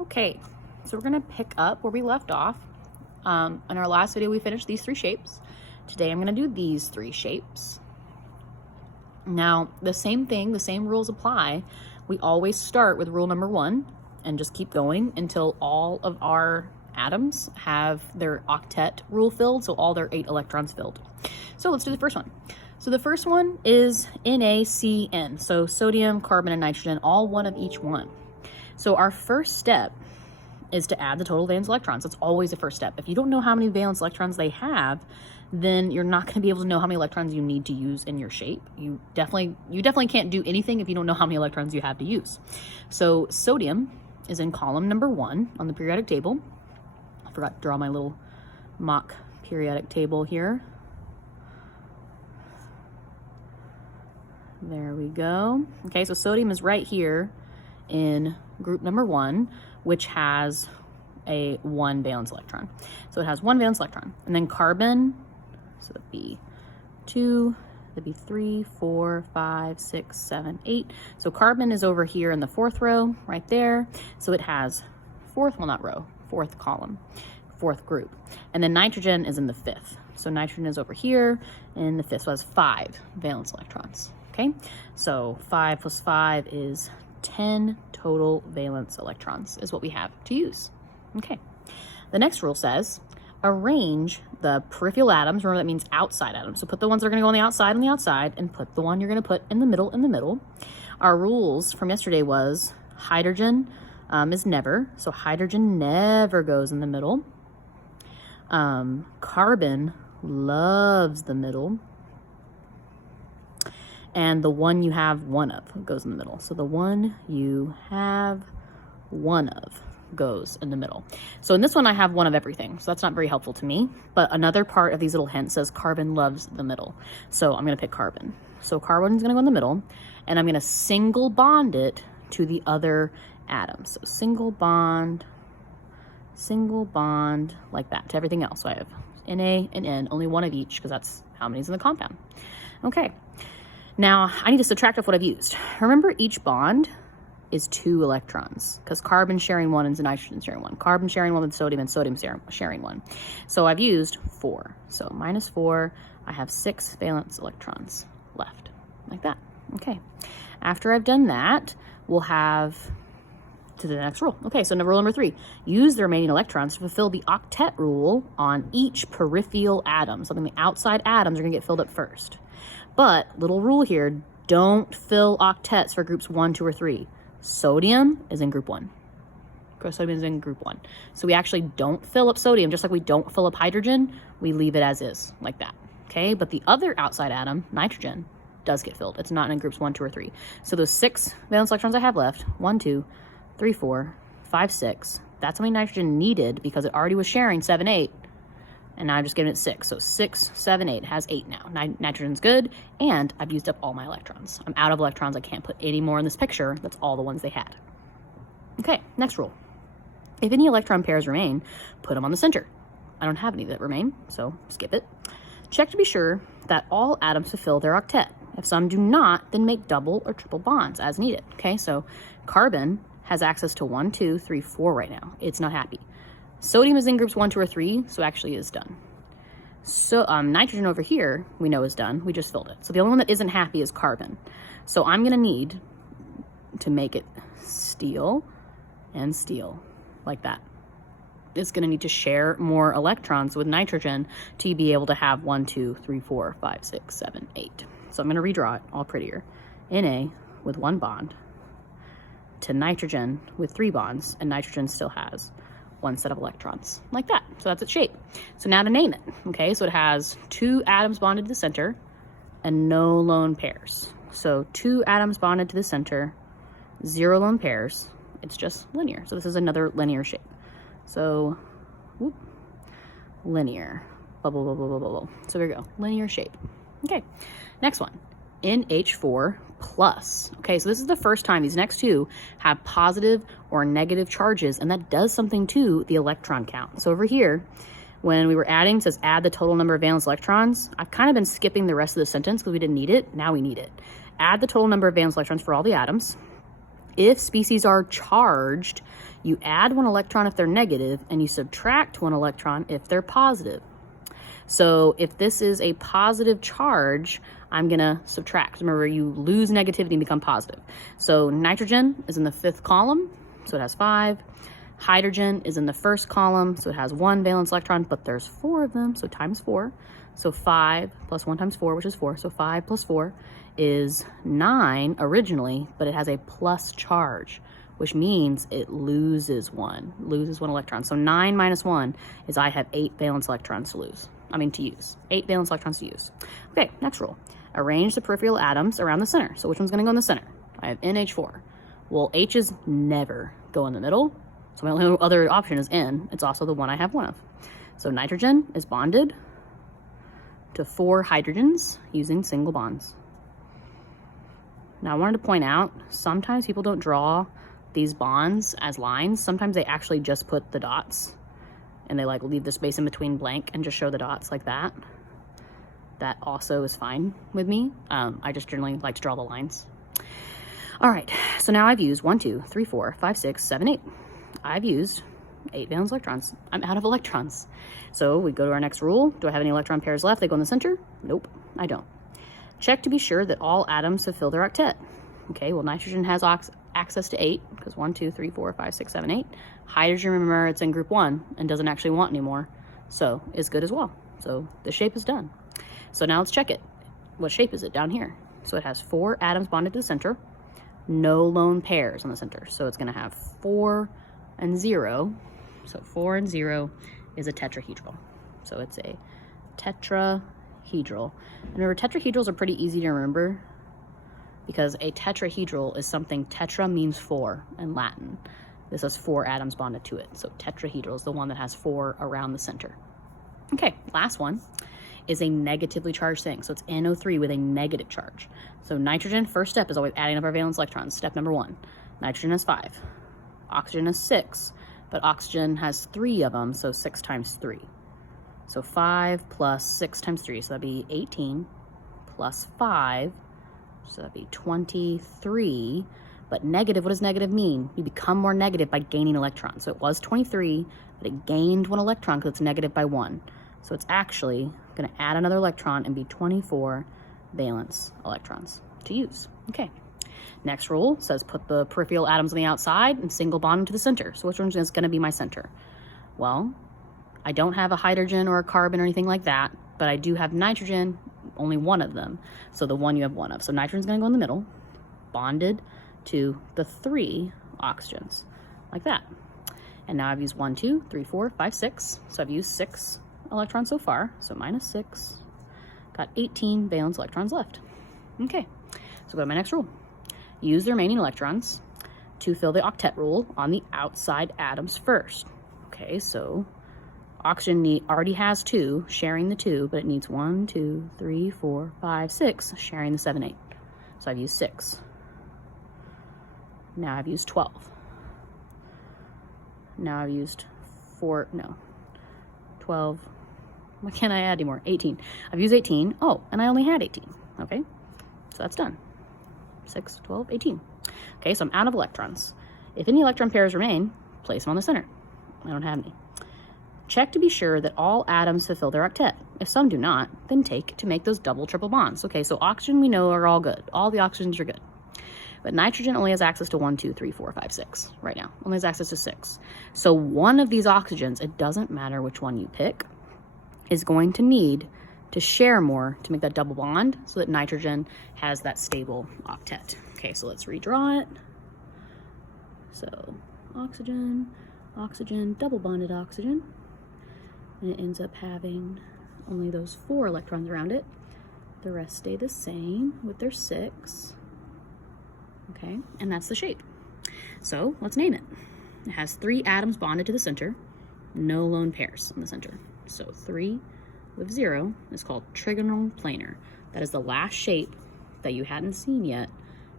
Okay, so we're gonna pick up where we left off. In our last video, we finished these three shapes. Today, I'm gonna do these three shapes. Now, the same thing, the same rules apply. We always start with rule number 1 and just keep going until all of our atoms have their octet rule filled, so all their 8 electrons filled. So let's do the first one. So the first one is NaCN, so sodium, carbon, and nitrogen, all one of each one. So our first step is to add the total valence electrons. That's always the first step. If you don't know how many valence electrons they have, then you're not going to be able to know how many electrons you need to use in your shape. You definitely can't do anything if you don't know how many electrons you have to use. So sodium is in column number 1 on the periodic table. I forgot to draw my little mock periodic table here. There we go. Okay, so sodium is right here in group number 1, which has a 1 valence electron. So it has 1 valence electron. And then carbon, so that'd be 2, that'd be 3, 4, 5, 6, 7, 8. So carbon is over here in the 4th row, right there. So it has 4th column, 4th group. And then nitrogen is in the 5th. So nitrogen is over here in the 5th, so it has 5 valence electrons. Okay, so 5 plus 5 is 10 total valence electrons is what we have to use. Okay, the next rule says arrange the peripheral atoms. Remember, that means outside atoms. So put the ones that are going to go on the outside, and put the one you're going to put in the middle. Our rules from yesterday was hydrogen is never. So hydrogen never goes in the middle. Carbon loves the middle. And the one you have one of goes in the middle. So the one you have one of goes in the middle. So in this one, I have one of everything. So that's not very helpful to me. But another part of these little hints says carbon loves the middle. So I'm going to pick carbon. So carbon is going to go in the middle. And I'm going to single bond it to the other atom. So single bond like that to everything else. So I have Na and N, only one of each because that's how many is in the compound. Okay. Now, I need to subtract off what I've used. Remember, each bond is 2 electrons because carbon sharing 1 and nitrogen sharing 1. Carbon sharing 1 with sodium and sodium sharing 1. So I've used 4. So minus 4, I have 6 valence electrons left, like that. Okay. After I've done that, we'll have to the next rule. Okay, so rule number 3, use the remaining electrons to fulfill the octet rule on each peripheral atom. So the outside atoms are going to get filled up first. But little rule here, don't fill octets for groups 1, 2, or 3. Sodium is in group 1. Sodium is in group 1. So we actually don't fill up sodium, just like we don't fill up hydrogen. We leave it as is, like that. Okay, but the other outside atom, nitrogen, does get filled. It's not in groups 1, 2, or 3. So those 6 valence electrons I have left, 1, 2, 3, 4, 5, 6. That's how many nitrogen needed because it already was sharing 7, 8. And now I'm just giving it 6. So 6, 7, 8 has 8 now. Nitrogen's good, and I've used up all my electrons. I'm out of electrons. I can't put any more in this picture. That's all the ones they had. Okay, next rule. If any electron pairs remain, put them on the center. I don't have any that remain, so skip it. Check to be sure that all atoms fulfill their octet. If some do not, then make double or triple bonds as needed. Okay, so carbon has access to 1, 2, 3, 4 right now. It's not happy. Sodium is in groups 1, 2, or 3, so actually is done. So nitrogen over here, we know is done. We just filled it. So the only one that isn't happy is carbon. So I'm going to need to make it steel and steel, like that. It's going to need to share more electrons with nitrogen to be able to have 1, 2, 3, 4, 5, 6, 7, 8. So I'm going to redraw it all prettier. Na with 1 bond to nitrogen with 3 bonds, and nitrogen still has 1 set of electrons, like that. So that's its shape. So now to name it. Okay, so it has 2 atoms bonded to the center and no lone pairs. So 2 atoms bonded to the center, 0 lone pairs. It's just linear. So this is another linear shape. So linear, bubble, bubble, bubble, bubble. So there we go, linear shape. Okay, next one, NH4 plus. Okay, so this is the first time these next 2 have positive or negative charges, and that does something to the electron count. So over here, when we were adding, it says add the total number of valence electrons. I've kind of been skipping the rest of the sentence because we didn't need it. Now we need it. Add the total number of valence electrons for all the atoms. If species are charged, you add 1 electron if they're negative, and you subtract 1 electron if they're positive. So if this is a positive charge, I'm gonna subtract. Remember, you lose negativity and become positive. So nitrogen is in the 5th column, so it has 5. Hydrogen is in the 1st column, so it has 1 valence electron, but there's 4 of them, so times 4. So 5 plus 1 times 4, which is 4. So 5 plus 4 is 9 originally, but it has a plus charge, which means it loses 1 electron. So 9 minus 1 is I have 8 valence electrons to use. 8 valence electrons to use. Okay, next rule. Arrange the peripheral atoms around the center. So which one's gonna go in the center? I have NH4. Well, H's never go in the middle. So my only other option is N. It's also the one I have 1 of. So nitrogen is bonded to 4 hydrogens using single bonds. Now I wanted to point out, sometimes people don't draw these bonds as lines. Sometimes they actually just put the dots and they like leave the space in between blank and just show the dots like that. That also is fine with me. I just generally like to draw the lines. All right, so now I've used 1, 2, 3, 4, 5, 6, 7, 8. I've used 8 valence electrons. I'm out of electrons. So we go to our next rule. Do I have any electron pairs left? They go in the center? Nope, I don't. Check to be sure that all atoms have filled their octet. Okay, well, nitrogen has access to 8, because 1, 2, 3, 4, 5, 6, 7, 8. Hydrogen, remember, it's in group 1 and doesn't actually want any more, so is good as well. So the shape is done. So now let's check it. What shape is it down here? So it has 4 atoms bonded to the center, no lone pairs on the center. So it's going to have 4 and 0. So 4 and 0 is a tetrahedral. So it's a tetrahedral. And remember, tetrahedrals are pretty easy to remember because a tetrahedral is something, tetra means 4 in Latin. This has 4 atoms bonded to it. So tetrahedral is the one that has 4 around the center. Okay, last one is a negatively charged thing. So it's NO3 with a negative charge. So nitrogen, first step is always adding up our valence electrons. Step number 1. Nitrogen has 5. Oxygen has 6, but oxygen has 3 of them, so 6 times 3. So 5 plus 6 times 3, so that'd be 18, plus 5, so that'd be 23. But negative, what does negative mean? You become more negative by gaining electrons. So it was 23, but it gained 1 electron because it's negative by 1. So it's actually going to add another electron and be 24 valence electrons to use. Okay. Next rule says put the peripheral atoms on the outside and single bond them to the center. So which one is going to be my center? Well, I don't have a hydrogen or a carbon or anything like that, but I do have nitrogen, only 1 of them. So the one you have 1 of. So nitrogen's going to go in the middle, bonded to the 3 oxygens, like that. And now I've used 1, 2, 3, 4, 5, 6. So I've used 6 electrons so far. So minus 6, got 18 valence electrons left. Okay, so go to my next rule. Use the remaining electrons to fill the octet rule on the outside atoms first. Okay, so oxygen already has 2, sharing the 2, but it needs 1, 2, 3, 4, 5, 6, sharing the 7, 8. So I've used 6. Now I've used 12. Now I've used 12. Why can't I add anymore? 18. I've used 18. Oh, and I only had 18. Okay, so that's done. 6, 12, 18. Okay, so I'm out of electrons. If any electron pairs remain, place them on the center. I don't have any. Check to be sure that all atoms fulfill their octet. If some do not, then take to make those double, triple bonds. Okay, so oxygen we know are all good. All the oxygens are good. But nitrogen only has access to 1, 2, 3, 4, 5, 6 right now. Only has access to 6. So one of these oxygens, it doesn't matter which one you pick, is going to need to share more to make that double bond so that nitrogen has that stable octet. Okay, so let's redraw it. So oxygen, oxygen, double bonded oxygen. And it ends up having only those 4 electrons around it. The rest stay the same with their 6. Okay, and that's the shape. So let's name it. It has 3 atoms bonded to the center, no lone pairs in the center. So 3 with 0 is called trigonal planar. That is the last shape that you hadn't seen yet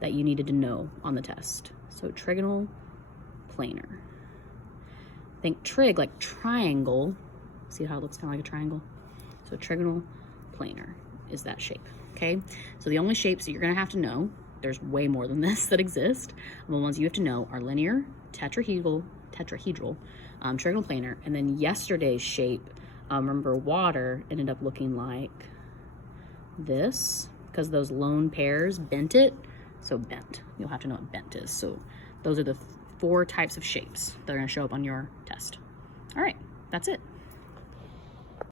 that you needed to know on the test. So trigonal planar. Think trig like triangle. See how it looks kind of like a triangle? So trigonal planar is that shape, okay? So the only shapes that you're gonna have to know there's way more than this that exist. The ones you have to know are linear, tetrahedral, trigonal planar, and then yesterday's shape, remember water ended up looking like this because those lone pairs bent it. So bent, you'll have to know what bent is. So those are the 4 types of shapes that are going to show up on your test. All right, that's it.